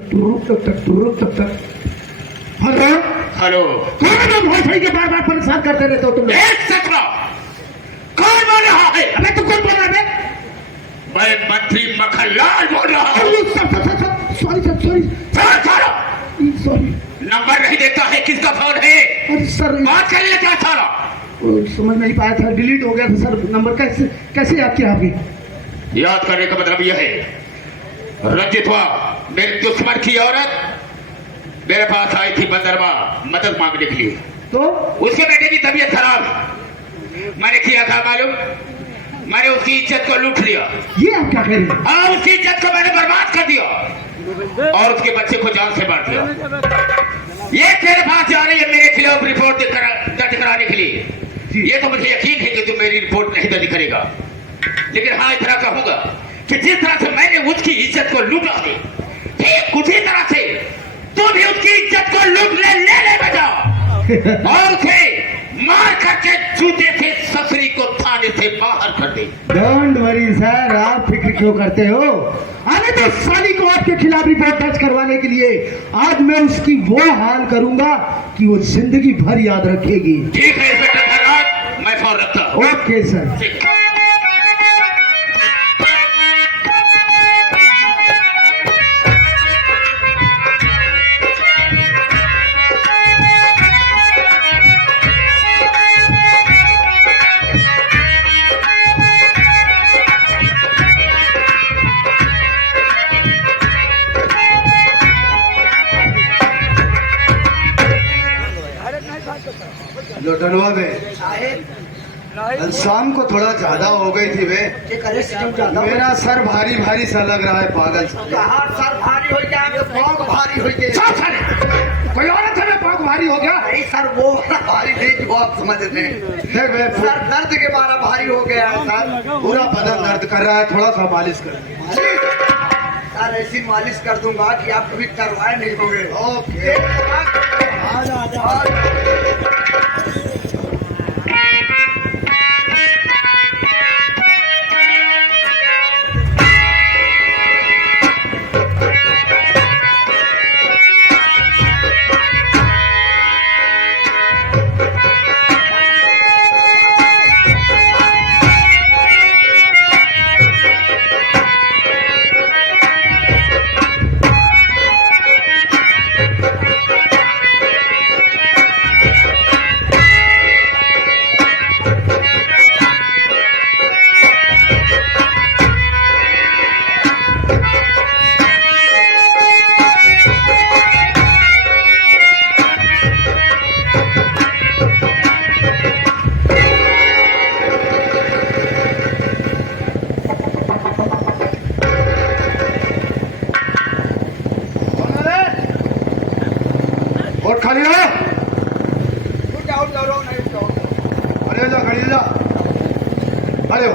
Hello hello. कौन बहुत सही के बार बार परेशान करते रहते हो तुम लोग? एक सेकंड, कौन बोल रहा है? अबे तू कौन बोल रहा है? मैं मंत्री मक्खनलाल बोल रहा हूँ। Sorry sir sorry sorry. Number नहीं देता है, किसका फोन है? अरे सर बात करने क्या था? समझ नहीं पाया था, डिलीट हो गया था सर। नंबर कैसे कैसे याद किया आपने? याद करने का मतलब यह है, रंजितवा मेरे दुश्मन की औरत मेरे पास आई थी बंदरवा मदद मांगने के लिए। तो उसके बेटे की तबीयत खराब, मैंने किया था मालूम, मैंने उसकी इज्जत को लूट लिया। ये आप क्या कह रहे हैं? और उसकी इज्जत को मैंने बर्बाद कर दिया और उसके बच्चे को जान से मार दिया। ये तेरे पास जा रही है मेरे खिलाफ रिपोर्ट दर्ज कराने के लिए। ये तो मुझे यकीन है कि तू मेरी रिपोर्ट नहीं दर्ज करेगा, लेकिन हाँ इतना कहूंगा कि जिस तरह से मैंने उसकी इज्जत को लूटा है, ठीक उसी तरह से तू भी उसकी इज्जत को लूट ले बजा और उसे मार करके जूते से ससुरी को थाने से बाहर कर दे। डोंट वरी सर, आप फिक्र क्यों करते हो? अरे तो साली को आपके खिलाफ रिपोर्ट दर्ज करवाने के लिए आज मैं उसकी वो हाल करूंगा कि वो जिंदगी भर याद रखेगी। ठीक है इंस्पेक्टर धनराज, मैं फोन रखता हूँ। Okay sir. लोटनवा में कल शाम को थोड़ा ज्यादा हो गई थी वे। मेरा सर भारी भारी सा लग रहा है, पागल सा। सर भारी हो गया, पाँव भारी हो गया। कोई और समय पाँव भारी हो गया? नहीं सर, वो वाला भारी नहीं जो आप समझ रहे हैं। सर दर्द के मारा भारी हो गया है सर, पूरा बदन दर्द कर रहा है। थोड़ा सा मालिश कर सर, ऐसी मालिश कर दूंगा कि आप कभी करवाए नहीं होंगे। ओके खाली रहो। अरे जा खड़ी जा। अरे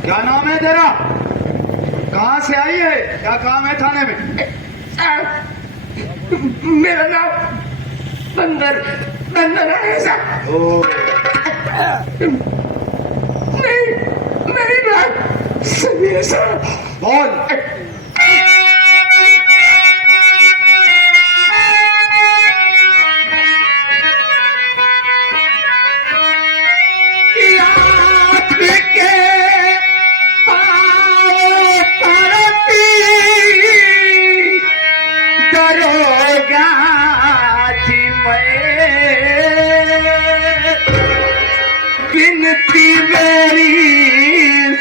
क्या नाम है तेरा? कहाँ से आई है? क्या काम है थाने में? मेरा नाम बंदर है सर। मेरी नाम समीर सर। बोल। बिनती मेरी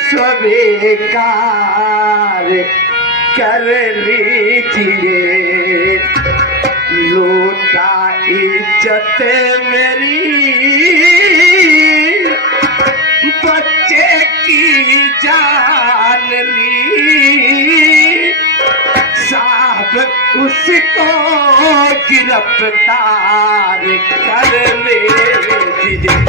स्वीकार कर लीजिए, लूटा इज्जत मेरी, बच्चे की जान ली, साहब उसको गिरफ्तार कर लीजिए।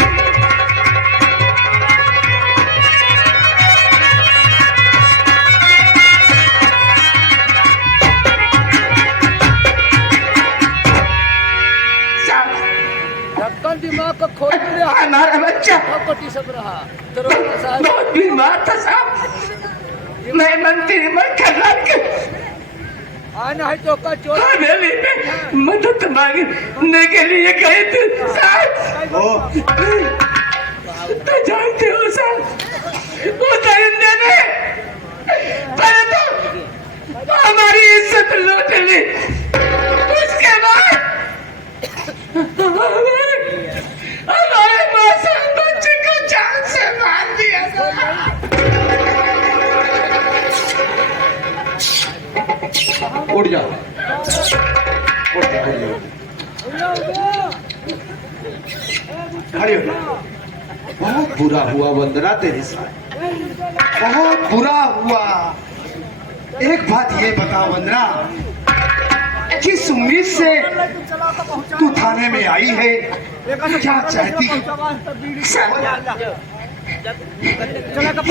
दिमाग को खोल दिया। हमारा बच्चा बहुत बीमार था साहब। मैं मंत्री मक्खनलाल के हवेली में मदद मांगने के लिए गए थे साहब। ओ तो जानते हो साहब, वो दरिंदे ने पहले तो हमारी इज्जत लूट ली, उसके बाद हमारे मासूम बच्चे को जान से मार दिया साहब। उठ जा, खड़े हो। बहुत बुरा हुआ वंदना तेरे साथ, बहुत बुरा हुआ। एक बात ये बता वंदना, किस उम्मीद से तू थाने में आई है, क्या चाहती?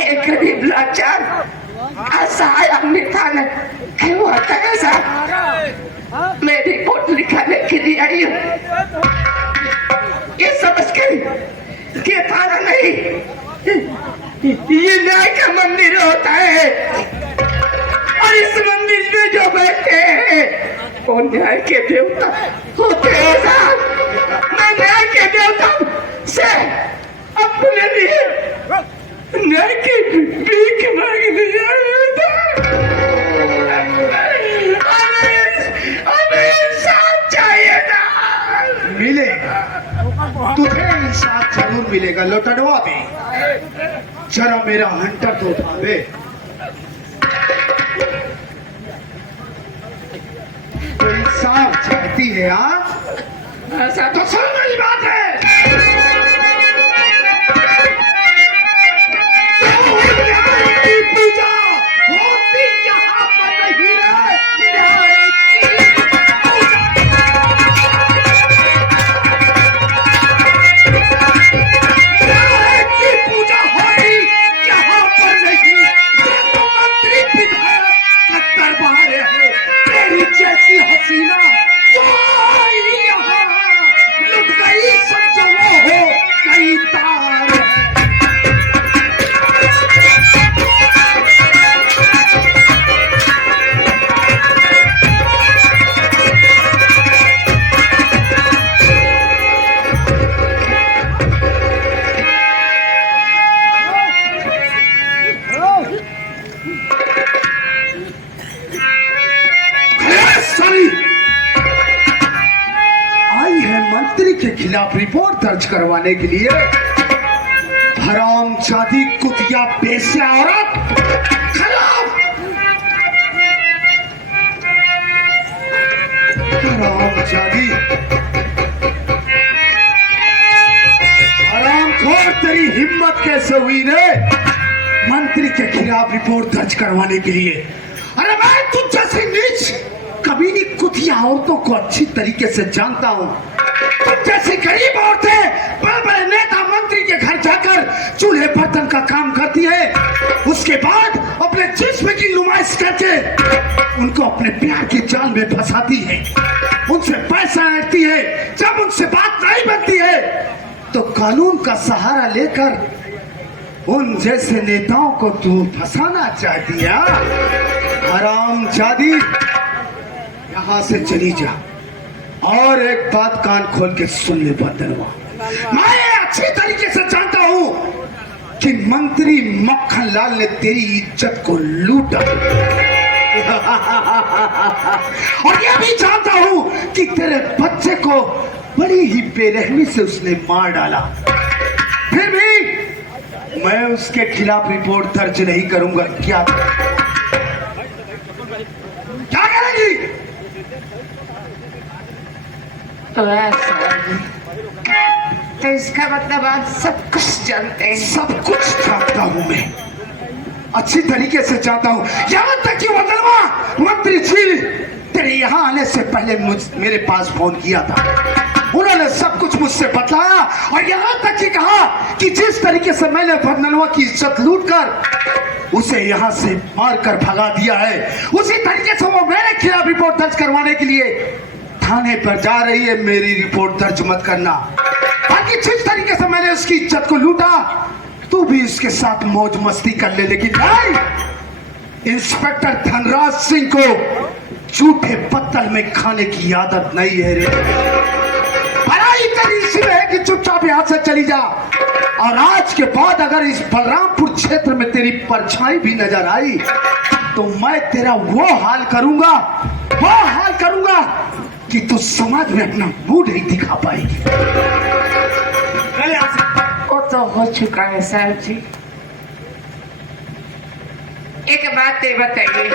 एक गरीब लाचार असहाय अपने थाने क्यों आता है साहब? मैं रिपोर्ट लिखाने के लिए आई हूँ, ये समझ कर कि थाना नहीं, ये न्याय का मंदिर होता है, और इस मंदिर में जो बैठे हैं वो न्याय के देवता होते हैं साहब। मैं न्याय के देवता से अपने लिए न्याय की भीख मांगने आया था। हमें इंसाफ चाहिए था। मिलेगा, तुझे इंसाफ जरूर मिलेगा, लौटनवा भी। जरा मेरा हंटर तो उठा दे। तो इंसाफ चाहती है? हाँ, ऐसा तो सुन मेरी बात है। पूजा होती यहाँ पर नहीं है। न्याय की पूजा होती यहाँ पर नहीं। ये तो मंत्री विधायक का दरबार है। तेरी जैसी हसीना जो आई यहाँ लुट गई, समझो वो हो गई तार। आई है मंत्री के खिलाफ रिपोर्ट दर्ज करवाने के लिए। हरामजादी कुतिया बेस्या औरत खिलाफ। हरामजादी, हरामखोर, तेरी हिम्मत कैसे हुई रे मंत्री के खिलाफ रिपोर्ट दर्ज करवाने के लिए? अरे मैं तुझ जैसी नीच कमीनी कुतिया औरतों को अच्छी तरीके से जानता हूँ। तुझ जैसी गरीब औरतें बड़े बड़े नेता मंत्री के घर जाकर चूल्हे बर्तन का काम करती है, उसके बाद अपने जिस्म की नुमाइश करके उनको अपने प्यार के जाल में फंसाती है, उनसे पैसा ऐंठती है। जब उनसे बात नहीं बनती है तो कानून का सहारा लेकर उन जैसे नेताओं को तू फंसाना चाहती है। हरामजादी, यहाँ से चली जा। और एक बात कान खोल के सुन ले बदलवा, मैं अच्छी तरीके से जानता हूँ कि मंत्री मक्खन लाल ने तेरी इज्जत को लूटा और यह भी जानता हूँ कि तेरे बच्चे को बड़ी ही बेरहमी से उसने मार डाला। फिर भी मैं उसके खिलाफ रिपोर्ट दर्ज नहीं करूंगा। क्या करेंगी? तो ऐसा तो इसका मतलब आप सब कुछ जानते हैं। सब कुछ जानता हूँ मैं, अच्छी तरीके से जानता हूँ। यहाँ तक कि वंदनवा मंत्री जी तेरे यहाँ आने से पहले मेरे पास फोन किया था। उन्होंने सब कुछ मुझसे बतलाया और यहाँ तक कि कहा कि जिस तरीके से मैंने वंदनवा की इज्जत लूटकर उसे यहाँ से मारकर भगा दिया है, उसी तरीके से वो मेरे खिलाफ रिपोर्ट दर्ज करवाने के लिए थाने पर जा रही है। मेरी रिपोर्ट दर्ज मत करना। बाकी जिस तरीके से मैंने उसकी इज्जत को लूटा तू भी इसके साथ मौज मस्ती कर ले, लेकिन नहीं, इंस्पेक्टर धनराज सिंह को झूठे पत्तल में खाने की आदत नहीं है रे। भलाई तेरी इसमें है कि चुपचाप यहाँ से चली जा, और आज के बाद अगर इस बलरामपुर क्षेत्र में तेरी परछाई भी नजर आई तो मैं तेरा वो हाल करूंगा कि तू समाज में अपना मुंह नहीं दिखा पाएगी। वो तो हो चुका है साहब जी। एक बात ये बताइए,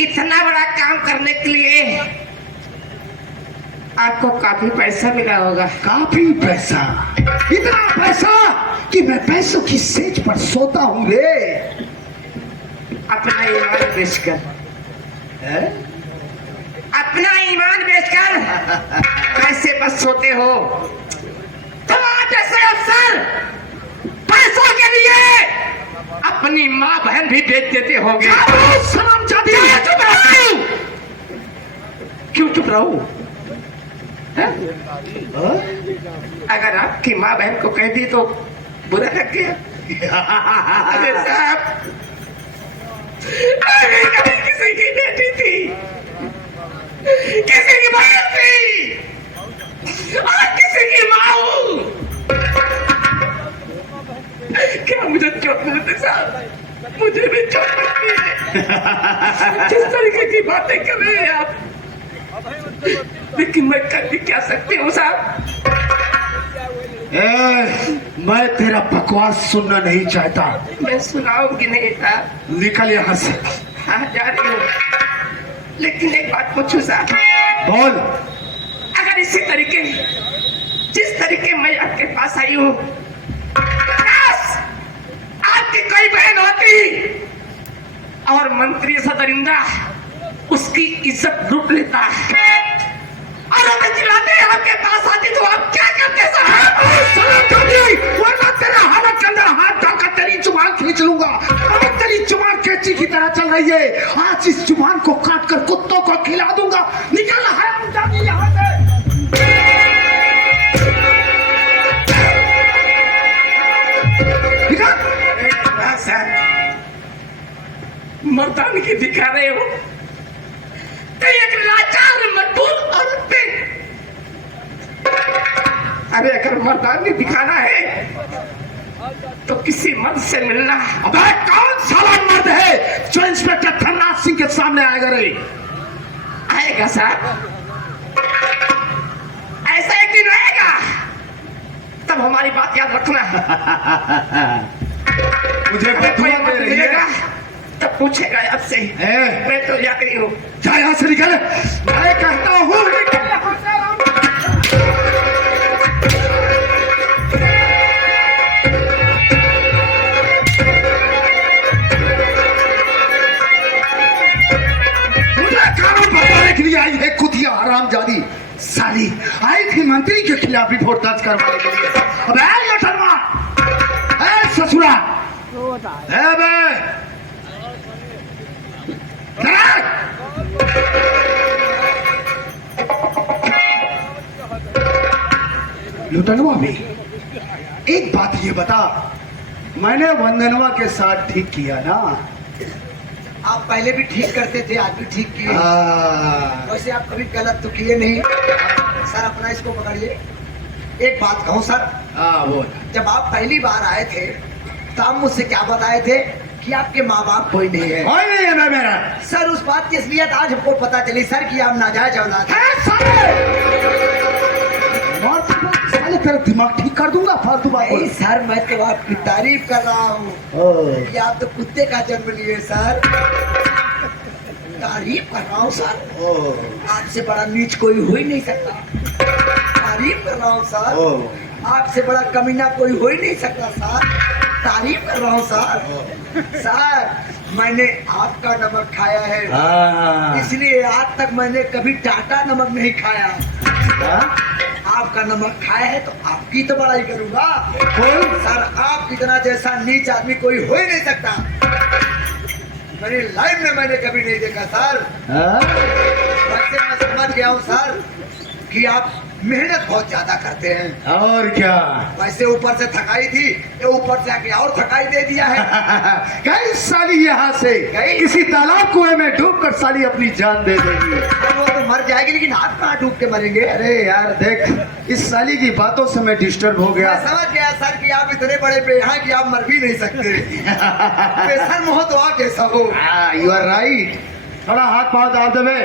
इतना बड़ा काम करने के लिए आपको काफी पैसा मिला होगा? काफी पैसा, इतना पैसा कि मैं पैसों की सेज पर सोता हूँ रे। अपना ईमान बेचकर, अपना ईमान बेचकर पैसे पर सोते हो? तुम्हारे जैसे अफसर पैसों के लिए अपनी माँ बहन भी बेच देते होंगे। क्यों चुप रहूं? अगर आपकी माँ बहन को कह दी तो बुरा लग गया? अरे साहब, मैं कभी किसी की बेटी थी, किसी की बहन थी, और किसी की माँ हूँ। क्या मुझे चोट लगती साहब? मुझे भी चोट लगती है। किस तरीके की बातें कर रहे हैं आप? लेकिन मैं कर भी क्या सकती हूँ साहब? मैं तेरा बकवास सुनना नहीं चाहता। मैं सुनाऊंगी नहीं साहब। निकल यहाँ से। हाँ जा रही हूँ, लेकिन एक बात पूछूं साहब? बोल। अगर इसी तरीके, जिस तरीके मैं आपके पास आई हूँ, आपकी कोई बहन होती और मंत्री सदरिंदा उसकी इज्जत लूट लेता और हमें चिल्लाते आपके पास आती तो आप क्या करते साहब? वरना तेरा हालत के अंदर हाथ डालकर तेरी जुबान खींच लूंगा। अगर तेरी जुबान कैंची की तरह चल रही है, आज इस जुबान को काट कर कुत्तों को खिला दूंगा। निकल हरामजादी यहाँ से। मर्दानगी दिखा रहे हो? एक लाचार मजबूर औरत पे, अरे अगर मर्दानगी दिखाना है तो किसी मर्द से मिलना। अबे कौन साला मर्द है जो इंस्पेक्टर धर्मनाथ सिंह के सामने आएगा रे? आएगा साहब, ऐसा एक दिन आएगा, तब हमारी बात याद रखना। मुझे बदुआ दे रही है, तब पूछेगा आपसे। मैं तो जा रही हूँ। जा यहाँ से निकल। मैं कहता हूँ निकल यहाँ से। मुझे कानून बताने के लिए आई है कुतिया हरामजादी साली। आई थी मंत्री के खिलाफ रिपोर्ट दर्ज करवाने के लिए। अब लठनवा, ससुरा, लुटनवा भी। एक बात ये बता, मैंने वंदनवा के साथ ठीक किया ना? आप पहले भी ठीक करते थे, आज भी ठीक किए। वैसे आप कभी गलत तो किए नहीं। सर अपना इसको पकड़िए। एक बात कहूँ सर, वो जब आप पहली बार आए थे तो आप मुझसे क्या बताए थे कि आपके माँ बाप कोई नहीं है? कोई नहीं है मैं मेरा। सर उस बात की असलियत आज हमको पता चली सर कि आप नाजायज औलाद हैं। साले तेरा दिमाग ठीक कर दूंगा फालतू बात। नहीं सर, मैं तो आपकी तारीफ कर रहा हूँ कि आप तो कुत्ते का जन्म लिए सर। तारीफ कर रहा हूँ सर, आपसे बड़ा नीच कोई हो ही नहीं सकता। तारीफ कर रहा हूँ सर, आपसे बड़ा कमीना कोई हो ही नहीं सकता सर। तारीफ कर रहा हूँ सर। सर मैंने आपका नमक खाया है, इसलिए आज तक मैंने कभी टाटा नमक नहीं खाया। आपका नमक खाया है तो आपकी तो बड़ाई करूंगा। सर आप इतना जैसा नीच आदमी कोई हो ही नहीं सकता। मेरी लाइफ में मैंने कभी नहीं देखा सर। वैसे मैं समझ गया हूँ सर कि आप मेहनत बहुत ज्यादा करते हैं। और क्या। वैसे ऊपर से थकाई थी, ये ऊपर से आके और थकाई दे दिया है। गई साली यहाँ से, इसी तालाब कुएं में डूब कर साली अपनी जान दे देगी। वो तो मर जाएगी, लेकिन आप कहाँ डूब के मरेंगे? अरे यार देख, इस साली की बातों से मैं डिस्टर्ब हो गया। मैं समझ गया सर कि आप इतने बड़े बेहा कि आप मर भी नहीं सकते। बेशर्म हो तो आप जैसा हो। You are right. थोड़ा हाथ पाँव डाल दे बे।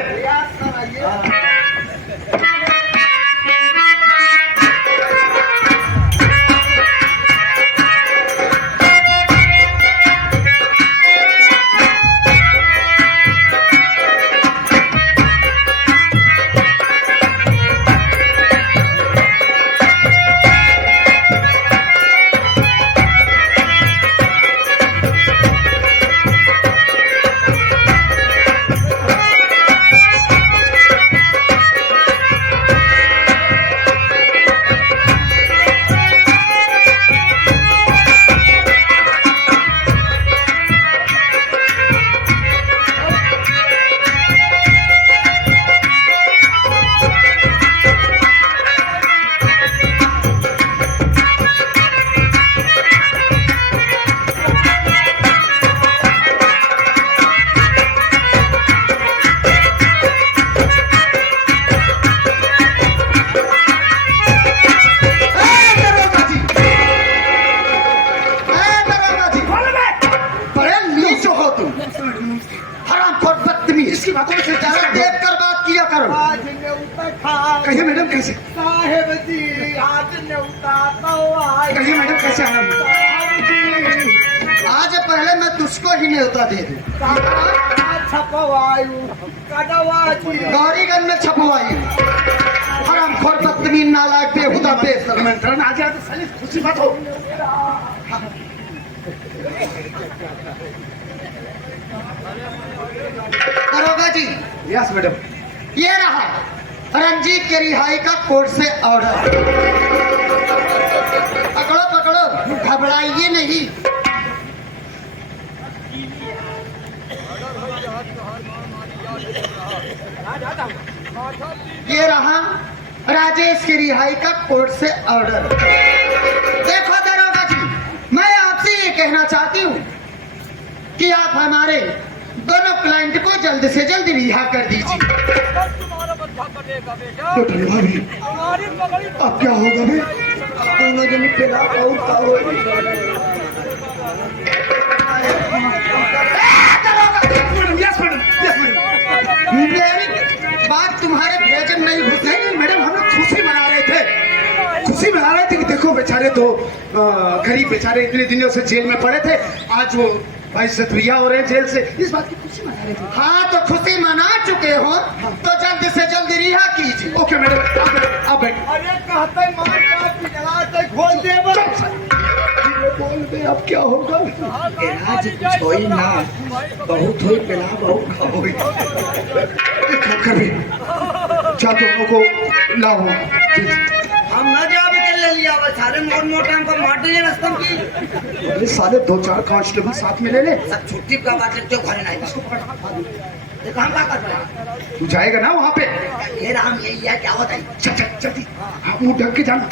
इसकी बातों में ज्यादा देख कर बात किया करो। कहिए मैडम कैसे? साहेब जी आज न्योता तो कहिए मैडम कैसे आना? आज पहले मैं तुझको ही न्योता दे दूं। छपवायु गौरीगंज में छपवायु। हराम खोर बदतमीज नालायक बेहुदा बेशर्म। आ जाए तो साली खुशी बात हो। दरोगा जी। Yes madam. ये रहा रंजीत के रिहाई का कोर्ट से ऑर्डर। पकड़ो पकड़ो, घबराइए नहीं। ये रहा राजेश की रिहाई का कोर्ट से ऑर्डर। देखो दरोगा जी, मैं आपसे ये कहना चाहती हूँ कि आप हमारे दोनों क्लाइंट को जल्द से जल्द रिहा कर दीजिए। भाभी अब क्या होगा बे? दोनों जन पेला और का होगी। Yes madam, yes madam. मेरी बात तुम्हारे भेजन नहीं घुसे। नहीं मैडम, हम लोग खुशी मना रहे थे। खुशी मना रहे थे कि देखो बेचारे तो गरीब बेचारे इतने दिनों से जेल में पड़े थे, आज वो भाई सतरिया हो रहे हैं जेल से। इस बात की खुशी मना रहे थे। हाँ तो खुशी मना चुके हो तो जल्द से जल्द रिहा कीजिए। ओके मैडम, आप बैठ। अरे कहते मार काट जलाते खोल दे। बोल दे अब क्या होगा? इलाज कुछ होई ना, बहुत होई पेला बहुत खाओगी। कभी जा दोनों को लाओ। हम न जावे कर ले लिया बस सारे मोट मोटा हमको मार दिए रस्तम की। अरे साले 2-4 कांस्टेबल साथ में ले ले। सब छुट्टी का बात है, क्यों घरे नहीं? देखो हम क्या कर रहे हैं। तू जाएगा ना वहाँ पे? ये राम यही है, क्या होता है? चल चल जल्दी। हाँ मुंह ढक के जाना।